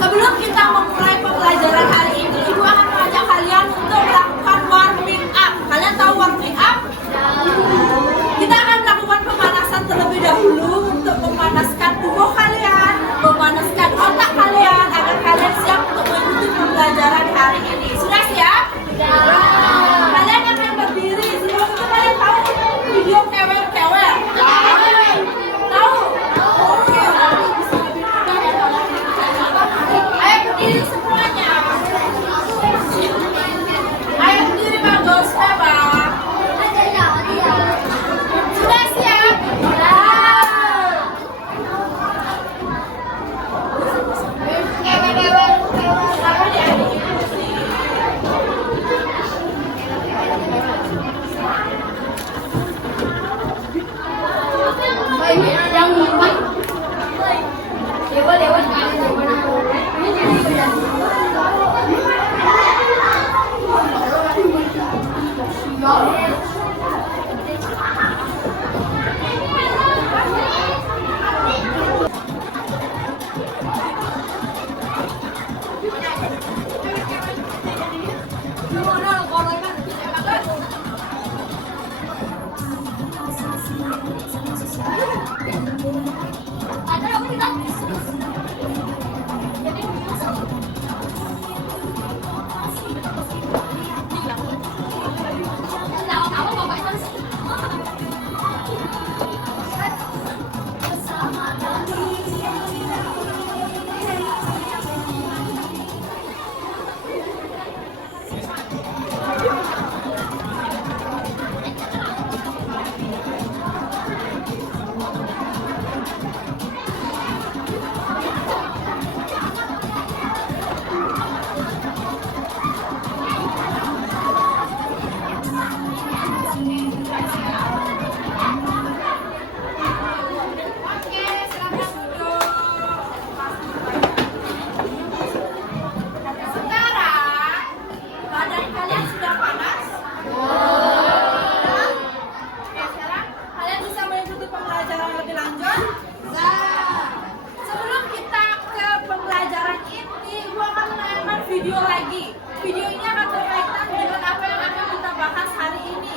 Sebelum kita memulai pembelajaran hari ini, Ibu akan mengajak kalian untuk melakukan warming up. Kalian tahu warming up? Kita akan melakukan pemanasan terlebih dahulu untuk memanaskan tubuh kalian, memanaskan otak kalian agar kalian siap untuk mengikuti pembelajaran hari ini. Sudah siap? Kalian akan berdiri. Sebelum itu kalian tahu video kewer-kewer? Tahu? Oke. Ayo berdiri semuanya. Ayo berdiri bagus, Bang. Sudah siap? Video lagi. Video ini akan berkaitan dengan apa yang akan kita bahas hari ini.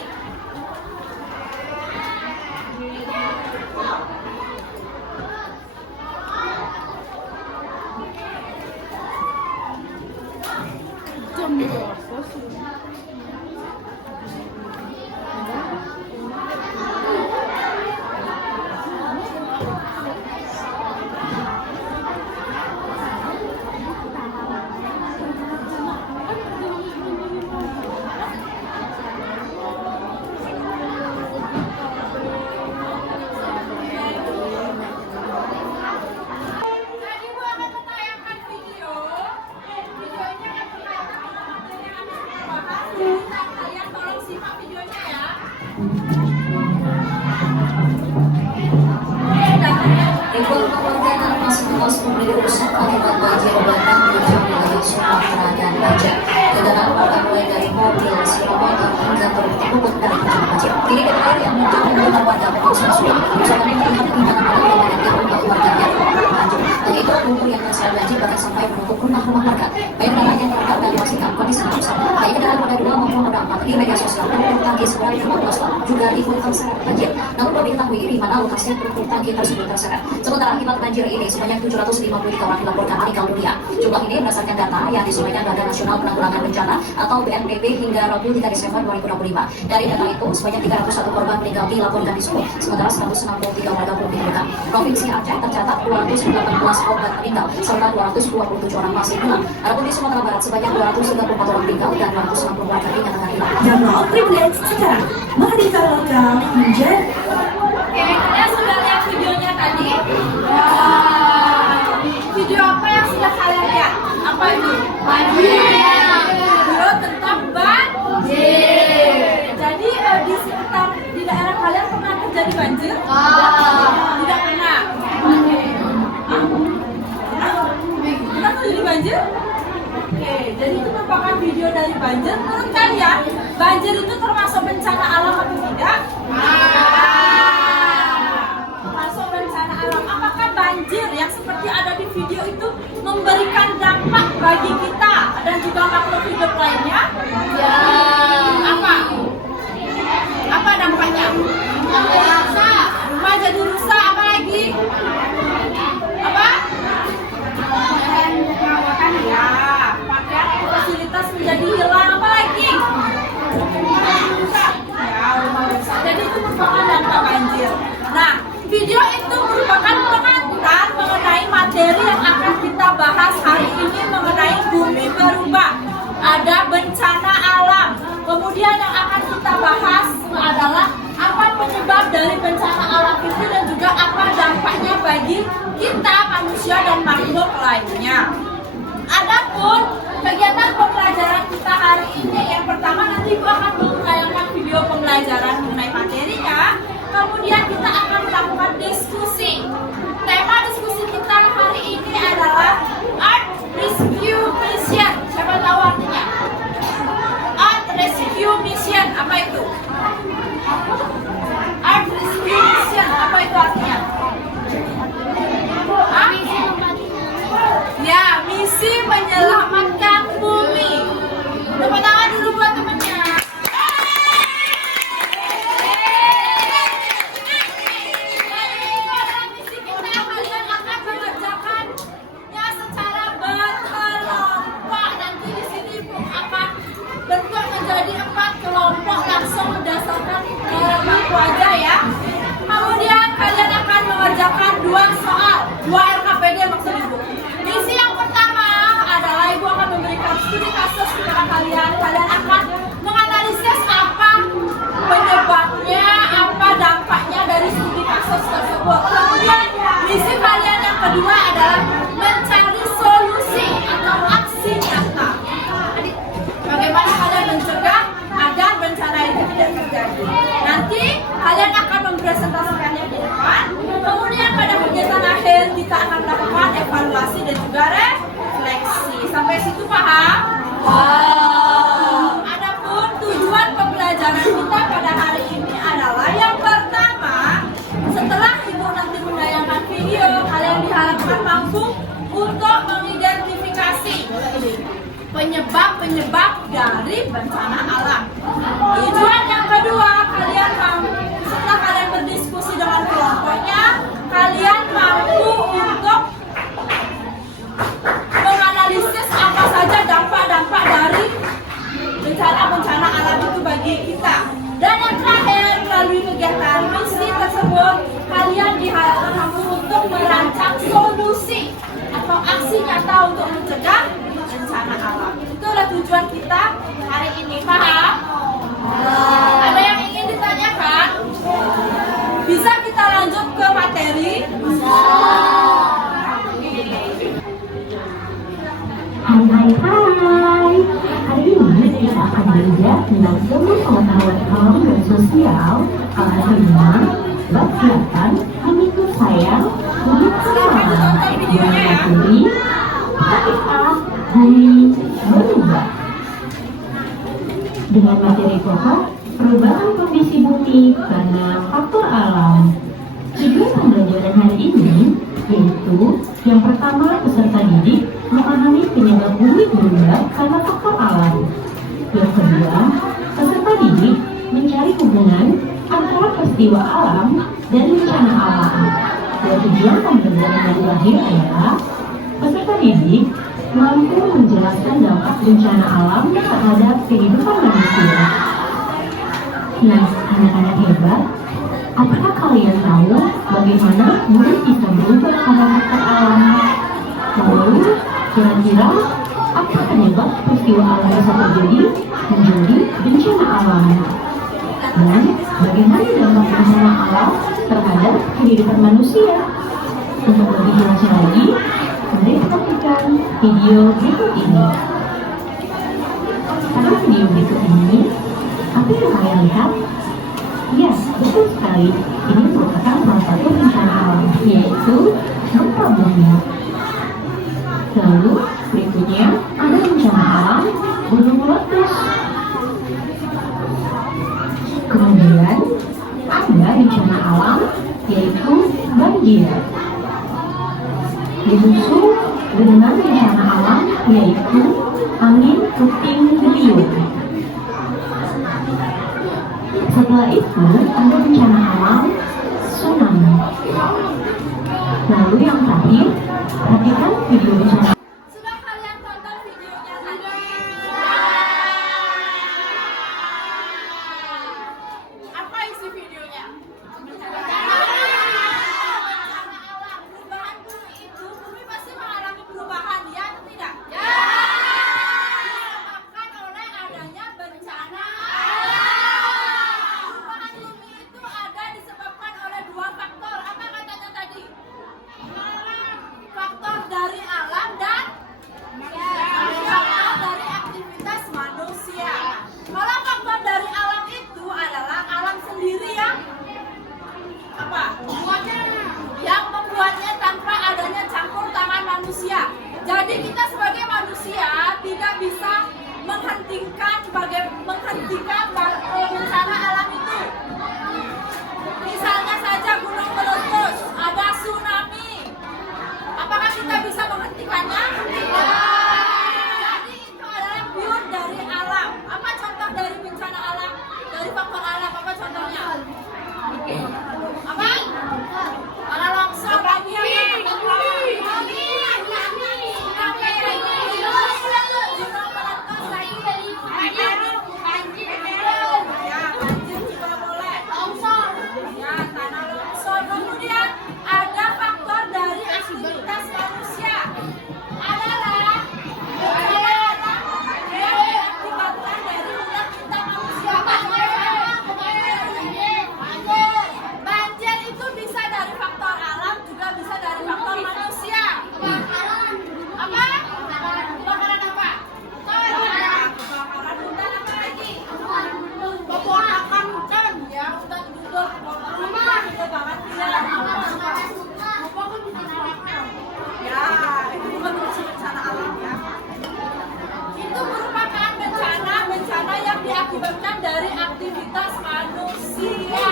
Ribuan warga masih terus membeli rusak akibat banjir bandang di wilayah Sumatera dan Banjar. Genangan warga mulai dari mobil, sewa motor hingga truk terluput dari bencana banjir. Kini debit air yang mencapai ribuan warga berlangsung surut. Usaha ini terlihat tindakan alat yang menegak rumah warga yang terkena banjir. Dan itu lumpur yang terserang banjir bahkan sampai menutup rumah-rumah warga. Banyak orang yang terkena dan dipastikan kondisi rusak. Baik kendaraan roda 2 maupun roda 4 di media sosial truk tangki sebanyak 15 ton juga ikut terseret banjir. Namun belum diketahui di mana lokasi truk tangki tersebut terseret. Sementara akibat banjir ini sebanyak 753 orang dilaporkan meninggal dunia. Jumlah ini berdasarkan data yang disampaikan Badan Nasional Penanggulangan Bencana atau BNPB hingga Rabu 3 Desember 2025. Dari data itu sebanyak 301 korban meninggal dilaporkan di Solo, sementara 163 warga belum ditemukan. Provinsi Aceh tercatat 218 korban meninggal serta 227 orang masih hilang. Adapun di Sumatera Barat sebanyak 234 orang meninggal dan 260 warga dinyatakan hilang. Jamal Privilege sekarang menghadirkan lokal menjadi. Oke, kalian sudah lihat videonya tadi? Video apa yang sudah kalian lihat? Apa itu? Video tentang banjir. Jadi di sekitar di daerah kalian pernah terjadi banjir? Tidak pernah. Pernah terjadi banjir? Oke, jadi itu merupakan video dari banjir. Menurut kalian, banjir itu termasuk bencana alam atau tidak? Termasuk bencana alam. Apakah banjir yang seperti ada video itu memberikan dampak bagi kita dan juga makhluk hidup lainnya? Ya. Apa? Apa dampaknya? Rumah jadi rusak, apa lagi? Apa? Ya, pakaian atau fasilitas menjadi hilang, apa lagi? Ya, rumah rusak. Jadi itu merupakan dampak banjir. Nah, video itu merupakan pengantar mengenai materi yang akan kita bahas hari ini mengenai bumi berubah. Ada bencana alam. Kemudian yang akan kita bahas adalah apa penyebab dari bencana alam itu dan juga apa dampaknya bagi kita manusia dan makhluk lainnya. Adapun kegiatan pembelajaran kita hari ini, yang pertama nanti Ibu akan menayangkan video pembelajaran mengenai materinya. Kemudian kita akan melakukan diskusi. Tema diskusi kita hari ini adalah Art Rescue Mission. Siapa tahu artinya? Art Rescue Mission, apa itu? Art Rescue Mission, apa itu artinya? Hah? Ya, misi menyelamatkan bumi. Tepuk tangan dulu buat temannya. Misi kita, kalian akan mengerjakannya secara berkelompok. Nanti di sini akan bentuk menjadi 4 kelompok langsung berdasarkan bangku aja ya. Kemudian kalian akan mengerjakan 2 soal, 2 RKPD maksudnya Bu. Misi yang pertama adalah Ibu akan memberikan studi kasus kepada kalian. Kalian akan menganalisis apa penyebabnya, apa dampaknya dari studi kasus tersebut. Kemudian misi kalian yang kedua adalah mencari solusi atau aksi nyata. Bagaimana kalian mencegah agar bencana itu tidak terjadi. Nanti kalian akan mempresentasikannya di depan. Kemudian pada kegiatan akhir kita akan melakukan evaluasi dan juga refleksi. Sampai situ paham? Adapun tujuan pembelajaran kita pada hari ini adalah yang pertama, setelah Ibu nanti menayangkan video, kalian diharapkan mampu untuk mengidentifikasi penyebab-penyebab dari bencana alam. Tujuan yang kedua, kalian mampu, setelah kalian berdiskusi dengan kelompoknya, kalian mampu untuk menganalisis apa saja dampak-dampak dari bencana-bencana alam itu bagi kita. Dan yang terakhir, melalui kegiatan misi tersebut, kalian diharapkan mampu untuk merancang solusi atau aksi nyata untuk mencegah bencana alam. Itulah tujuan kita hari ini. Paham? Ada yang ingin ditanyakan? Bisa kita lanjut ke materi? Hai. Hari ini kita akan belajar tentang ilmu pengetahuan alam dan sosial kelas 5 bab 8 mengikut sayang unit 9 yang materi hakikat bumi berubah. Dengan materi pokok perubahan kondisi bumi karena faktor alam. Tujuan pembelajaran hari ini yaitu yang pertama, peserta didik memahami penyebab bumi berubah karena faktor alam. Yang kedua, peserta didik mencari hubungan antara peristiwa alam dan bencana alam. Dan tujuan pembelajaran yang terakhir adalah peserta didik mampu menjelaskan dampak bencana alam terhadap kehidupan manusia. Nah, anak-anak hebat, apakah kalian tahu bagaimana bumi bisa berubah karena faktor alam? Lalu, kira-kira apa penyebab peristiwa alam bisa terjadi menjadi bencana alam? Dan bagaimana dampak bencana alam terhadap kehidupan manusia? Untuk lebih jelasnya lagi, mari perhatikan video berikut ini. Pada video berikut ini, apa yang kalian lihat? Ya, betul sekali. Ini merupakan salah satu bencana alam, yaitu gempa bumi. Lalu, berikutnya ada bencana alam gunung meletus. Kemudian, ada bencana alam, yaitu banjir. Di disusul dengan bencana alam yaitu angin puting beliung. Setelah itu ada bencana alam tsunami. Lalu yang terakhir, perhatikan video bencana. Sudah kalian tonton videonya tadi? Apa isi videonya? Bencana alam. Perubahan bumi itu, bumi pasti mengalami perubahan, ya atau tidak? Ya. Disebabkan oleh adanya bencana alam. Perubahan bumi itu ada disebabkan oleh dua faktor. Apa katanya tadi? Faktor dari alam dan faktor dari aktivitas manusia. Kalau faktor dari alam itu adalah alam sendiri yang apa? Yang membuatnya tanpa adanya campur tangan manusia. Jadi kita sebagai manusia tidak bisa menghentikan bencana alam itu. Misalnya saja gunung meletus, ada tsunami. Apakah kita bisa menghentikannya? Jadi itu adalah pure dari alam. Apa contoh dari bencana alam? Dari faktor alam, apa contohnya? Apa? Ada longsor, lagi apa? Banjir juga boleh. Ya, tanah longsor. Kemudian ada faktor dari aktivitas manusia. Adalah yang diakibatkan dari ulah kita manusia. Banjir itu bisa dari faktor alam, juga bisa dari faktor manusia. Apa? Kebakaran apa? Kebakaran hutan, apa lagi? Pepohonan hutan. Ya, hutan juga kebakaran banget. Ya, itu bukan termasuk bencana alam ya. Itu merupakan bencana yang diakibatkan dari aktivitas manusia.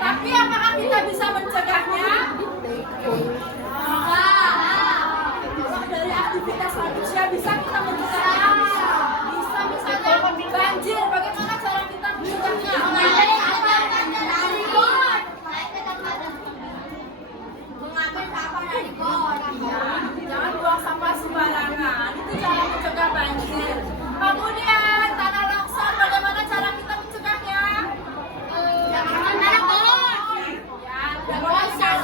Tapi apakah kita bisa mencegahnya? Kalau dari aktivitas manusia bisa kita mencegahnya? Bisa, misalnya banjir. Bagaimana cara kita mencegahnya? Mengambil sampah dari got. Jangan buang sampah sembarangan. Itu cara mencegah banjir. Kemudian tanah longsor, bagaimana cara kita mencegahnya? Jangan tanah bolong. Ya,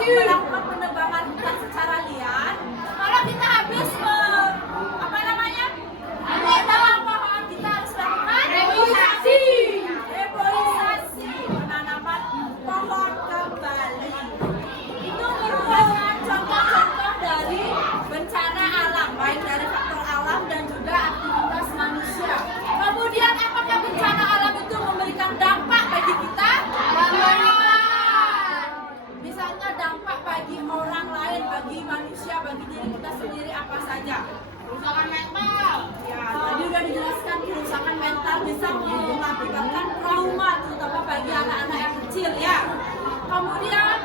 melakukan penebangan hutan secara liar. Kalau kita habis apa namanya? Menebang pohon, kita harus lakukan reboisasi. Penanaman pohon kembali. Itu merupakan contoh-contoh dari bencana alam, baik dari faktor alam dan juga aktivitas manusia. Kemudian apakah bencana alam itu memberikan dampak bagi kita? Misalnya dampak bagi orang lain, bagi manusia, bagi diri kita sendiri apa saja? Kerusakan mental. Ya, tadi udah dijelaskan kerusakan mental bisa mengakibatkan trauma, terutama bagi anak-anak yang kecil ya. Kemudian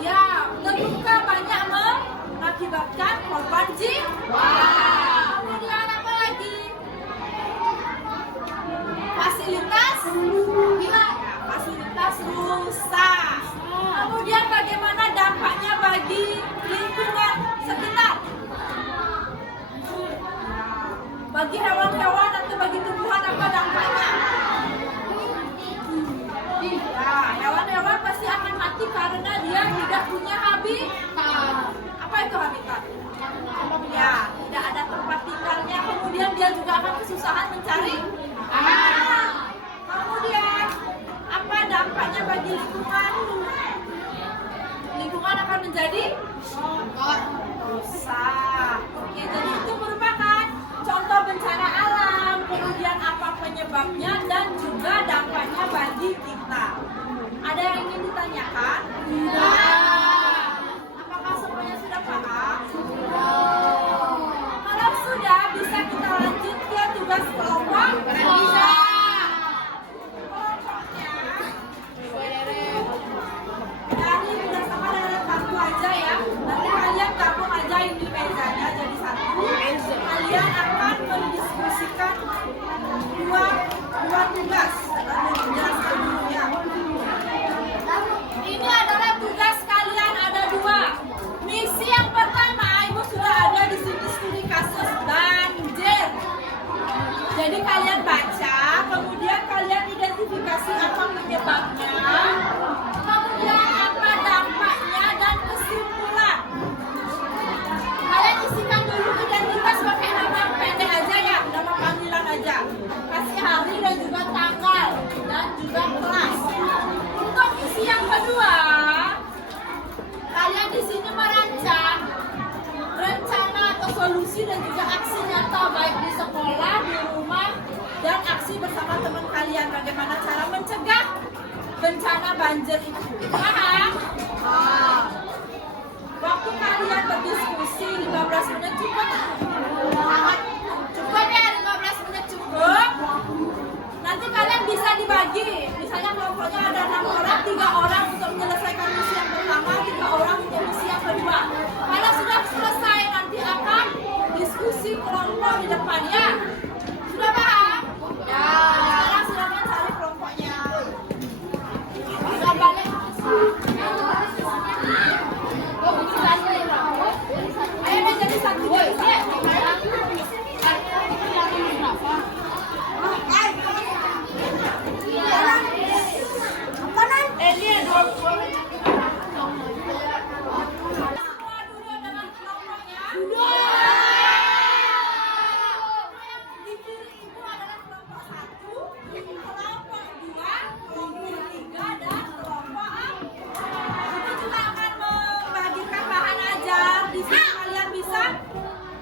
ya, terluka banyak mengakibatkan korban jiwa. Kemudian apa lagi? Fasilitas hilang, fasilitas rusak. Kemudian bagaimana dampaknya bagi lingkungan sekitar? Bagi hewan-hewan atau bagi tumbuhan apa dampaknya? Ya, hewan-hewan pasti akan mati karena dia tidak punya habitat. Apa itu habitat? Ya, tidak ada tempat tinggalnya. Kemudian dia juga akan kesusahan mencari makanan. Kemudian apa dampaknya bagi lingkungan? Lingkungan akan menjadi rusak. Oke, jadi itu merupakan contoh bencana alam. Kemudian apa penyebabnya dan juga dampaknya bagi kita. Ada yang ingin ditanyakan? Apakah semuanya sudah paham? Kalau sudah, bisa kita lanjut ke tugas kelompok? Bisa. Kelompoknya dari berdasarkan dari kartu aja ya. Nanti kalian diskusi dan juga aksi nyata baik di sekolah, di rumah, dan aksi bersama teman kalian bagaimana cara mencegah bencana banjir itu. Paham? Waktu kalian berdiskusi 15 menit cukup? Cukup ya, 15 menit cukup. Nanti kalian bisa dibagi. Misalnya kelompoknya ada 6 orang, 3 orang untuk menyelesaikan misi yang pertama, 3 orang untuk misi yang kedua. Kalau sudah selesai nanti akan diskusi kelompok di depan ya. Sudah paham? Ya. Sekarang silakan cari kelompoknya. Sudah balik. Ayo deh jadi satu ya. Ini dua dulu dengan kelompoknya. Di kiri ibu adalah kelompok 1, kelompok 2, kelompok 3, dan kelompok 4. Itu juga akan membagikan bahan ajar. Di sini kalian bisa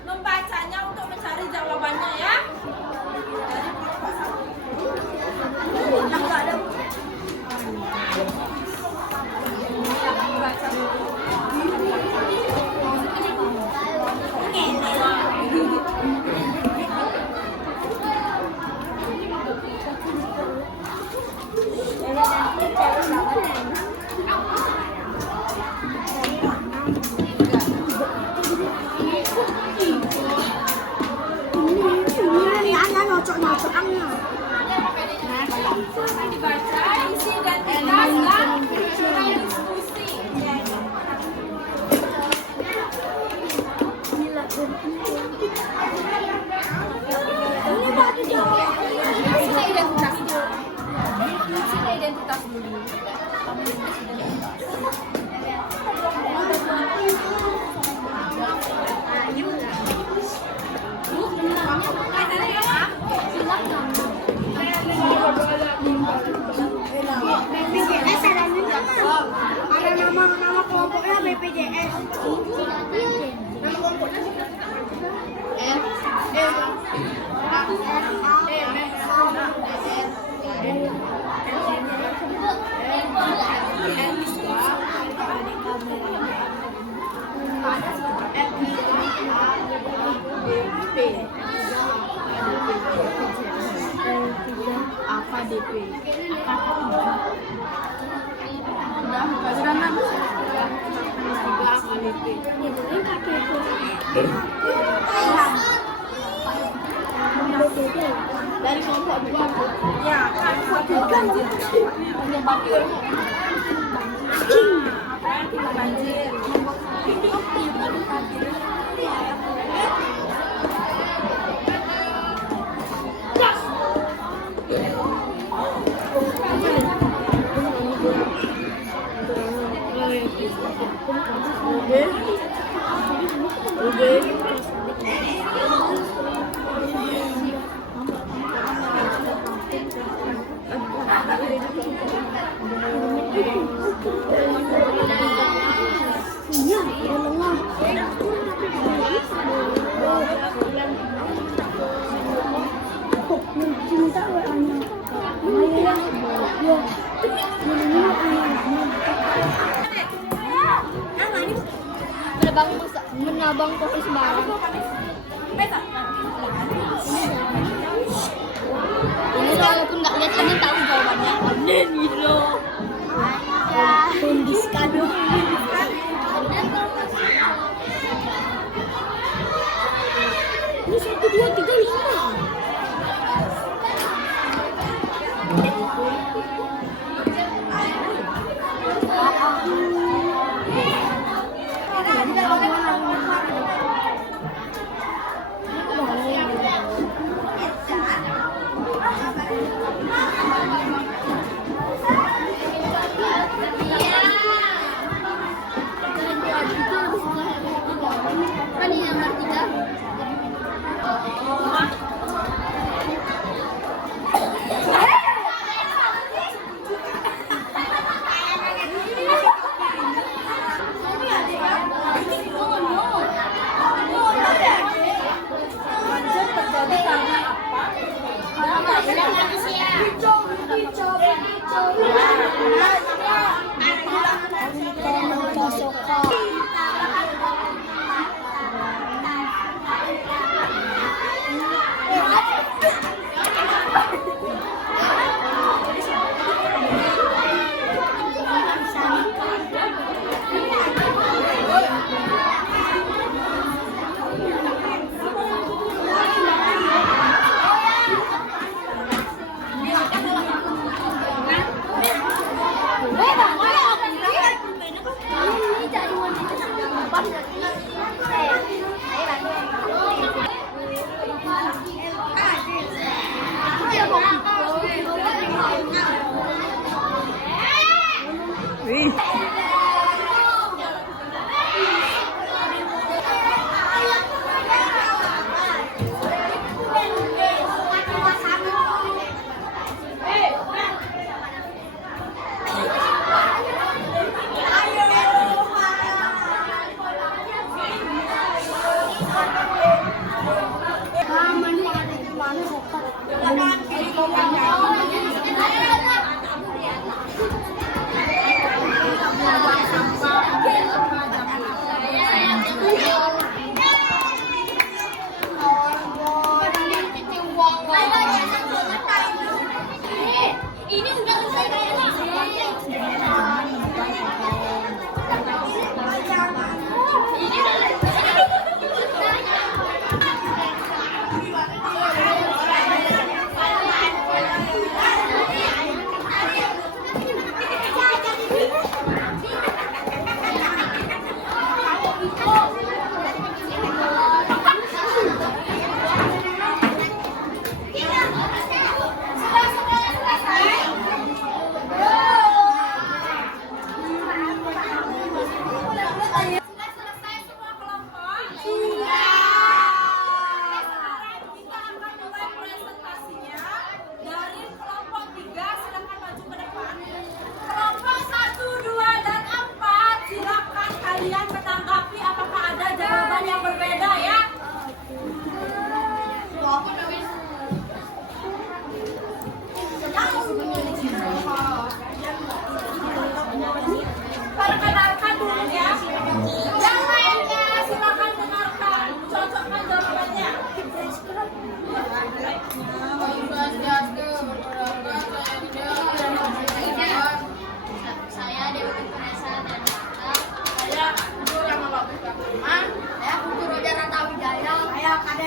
membacanya untuk mencari jawabannya ya. Dari kelompok 1. Enggak ada. Dibaca isi identitas dan diskusi. Identitas dulu. BPJS ada nama kelompoknya BPJS. Nama kelompoknya AKDP. Dari kelompok 2 ya kan banjir menabang kopi sembarang. Ini walaupun nggak lihat ini tahu jawabannya. Ini loh. Kondiskan. Ini 1, 2, 3, 5.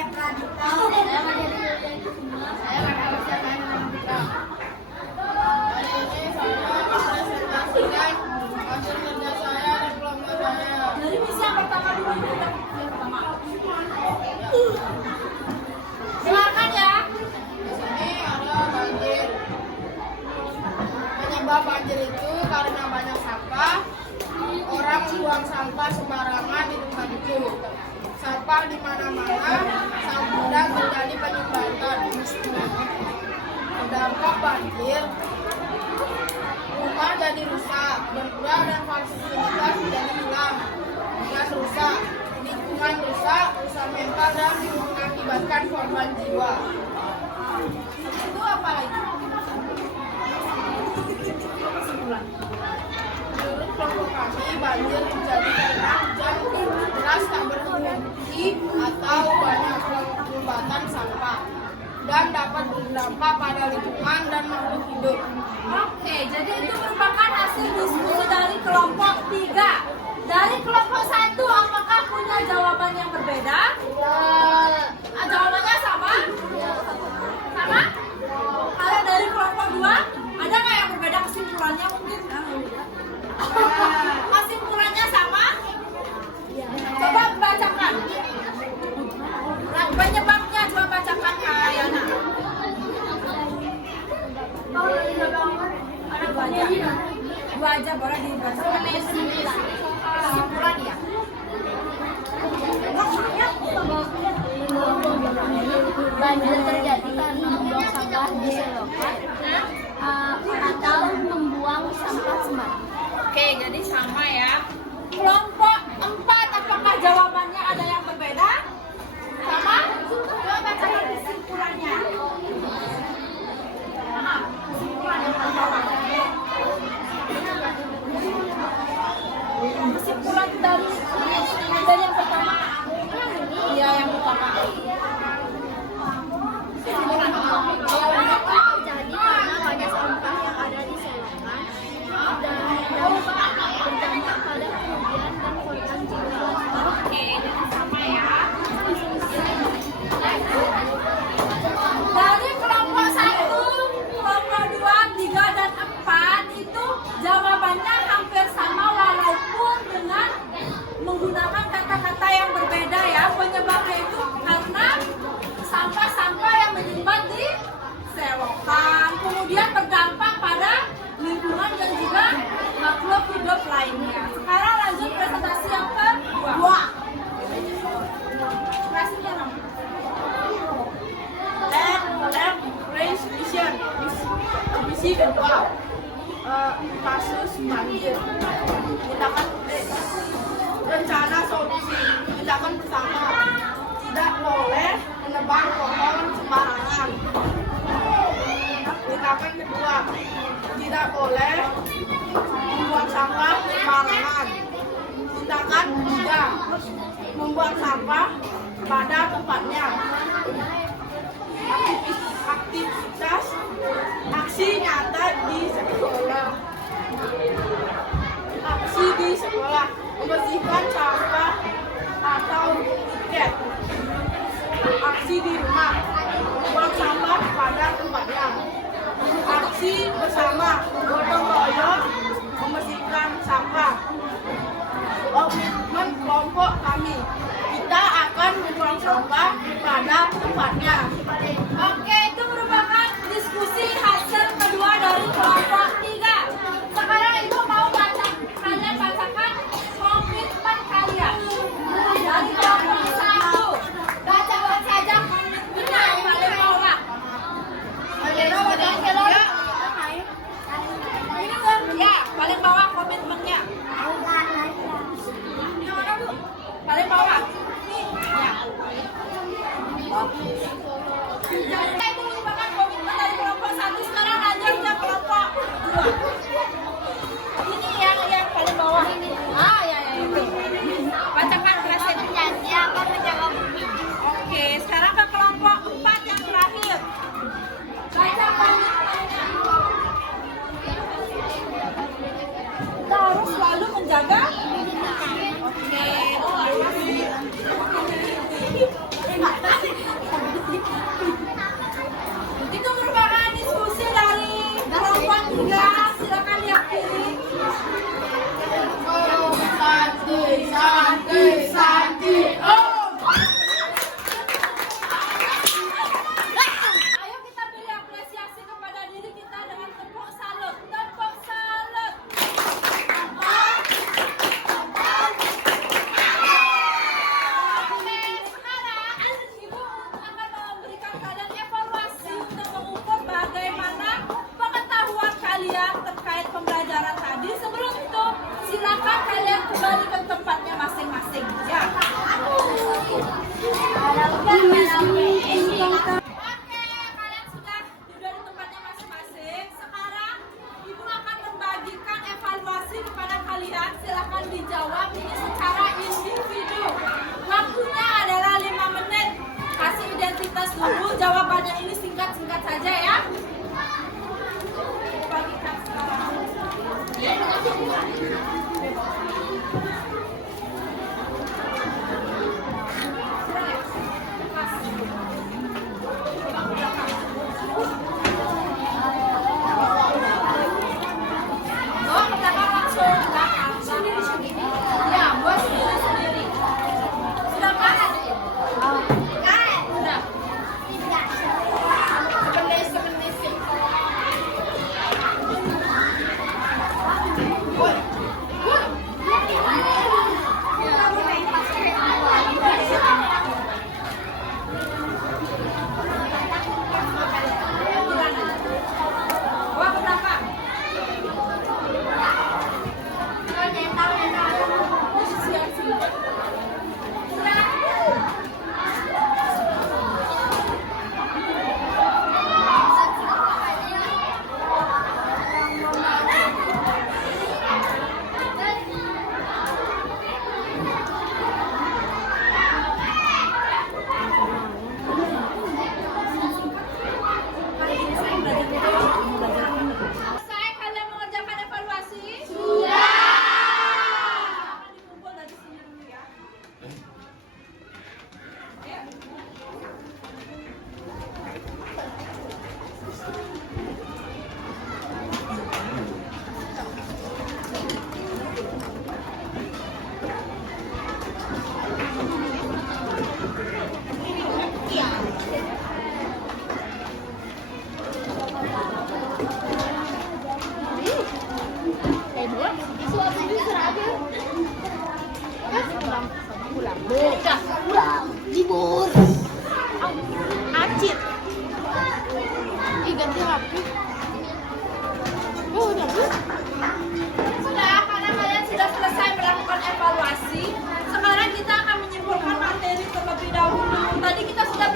Saya Pradita. Saya Madani Yulianti Suma. Saya Madani Yulianti. Hari ini saya presentasikan hasil kerja saya dan kelompok saya. Dari misi yang pertama dulu ini yang pertama. Silakan ya. Di sini ada banjir. Penyebab banjir itu karena banyak sampah. Orang buang sampah sembarangan di tempat itu. Sampah di mana-mana, dan terjadi penyumbatan. Dampak banjir, rumah jadi rusak, benda dan fasilitas jadi hilang, gas rusak, lingkungan rusak, rusak mental dan mengakibatkan korban jiwa. Itu apa lagi? Menurut kelompok kami, banjir terjadi karena hujan deras tak berhenti atau banyak penyumbatan sampah dan dapat berdampak pada lingkungan dan makhluk hidup. Oke, jadi itu merupakan hasil diskusi dari kelompok 3. Dari kelompok 1, apakah punya jawaban yang berbeda? Jawabannya sama? Sama? Kalau dari kelompok 2, ada nggak yang berbeda kesimpulannya mungkin? Kesimpulannya sama? Coba bacakan. Penyebabnya coba bacakan Kak Ayana. Dua aja boleh dibacakan. Kesimpulan ya. Banjir terjadi karena membuang sampah di selokan atau membuang sampah sembarangan. Oke, jadi sama ya. Kelompok 4, apakah jawabannya ada yang berbeda? Sama? Coba bacakan kesimpulannya. Kesimpulan yang pertama. Kesimpulan dari yang pertama. Iya, yang pertama. Kesimpulan. Jadi karena banyak sampah yang ada di selokan dan berdampak pada kerugian dan korban jiwa. Oke, jadi sama ya. Dari kelompok 1, kelompok 2, 3, dan 4 itu jawabannya hampir sama walaupun dengan menggunakan kata-kata yang berbeda ya. Penyebabnya itu karena sampah-sampah yang menyumbat di selokan, kemudian berdampak pada lingkungan dan juga makhluk hidup lainnya. Sekarang lanjut presentasi yang kedua. Presentasinya nomor. Race Vision misi kedua, kasus banjir. Tindakan rencana solusi. Tindakan pertama, tidak boleh menebang pohon sembarangan. Tindakan kedua, tidak boleh membuang sampah sembarangan. Tindakan ketiga, membuang sampah pada tempatnya. Aktivitas aksi nyata di sekolah. Aksi di sekolah, membersihkan sampah atau tiket. Aksi di rumah, membuang sampah pada tempatnya. Aksi bersama, gotong royong, membersihkan sampah. Komitmen kelompok kami, kita akan membuang sampah pada tempatnya. Oke, itu merupakan diskusi hasil kedua dari kelompok 3. Sekarang Ibu mau kalian bacakan komitmen kalian. Dari kelompok 1. Baca saja komitmennya yang paling bawah. Ini kan? Ya, paling bawah komitmennya. Yang mana Bu? Paling bawah. Ya. Itu merupakan komitmen dari kelompok 1. Sekarang lanjut ke kelompok 2. Ini yang paling bawah. Ya itu. Bacakan presentasi. Janji akan menjaga bumi. Oke, sekarang ke kelompok 4 yang terakhir. Baca komitmennya. Kita harus selalu menjaga. Oke, terima kasih.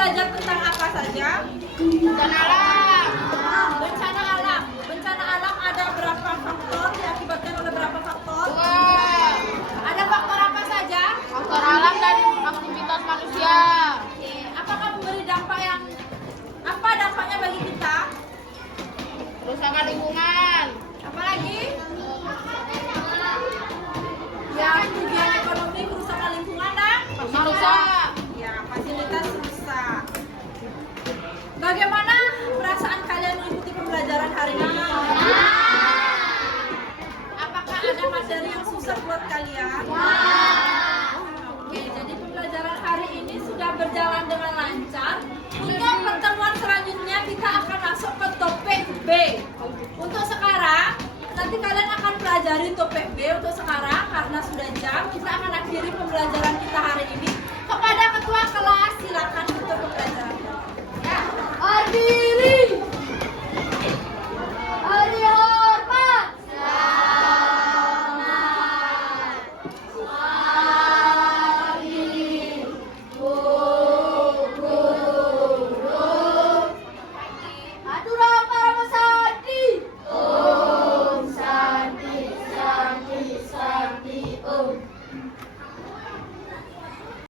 belajar tentang apa saja? Bencana alam. Bencana alam. Bencana alam ada berapa faktor, diakibatkan oleh berapa faktor? 2. Ada faktor apa saja? Faktor alam dan aktivitas manusia. Oke, apakah memberi dampak yang apa dampaknya bagi kita? Kerusakan lingkungan. Apalagi? Ya, kerugian ekonomi, kerusakan lingkungan dan Rusak. ya, fasilitas rusak. Bagaimana perasaan kalian mengikuti pembelajaran hari ini? Apakah ada materi yang susah buat kalian? Oke, jadi pembelajaran hari ini sudah berjalan dengan lancar. Untuk pertemuan selanjutnya kita akan masuk ke topik B. Untuk sekarang, nanti kalian akan pelajari topik B untuk sekarang karena sudah jam. Kita akan akhiri pembelajaran kita hari ini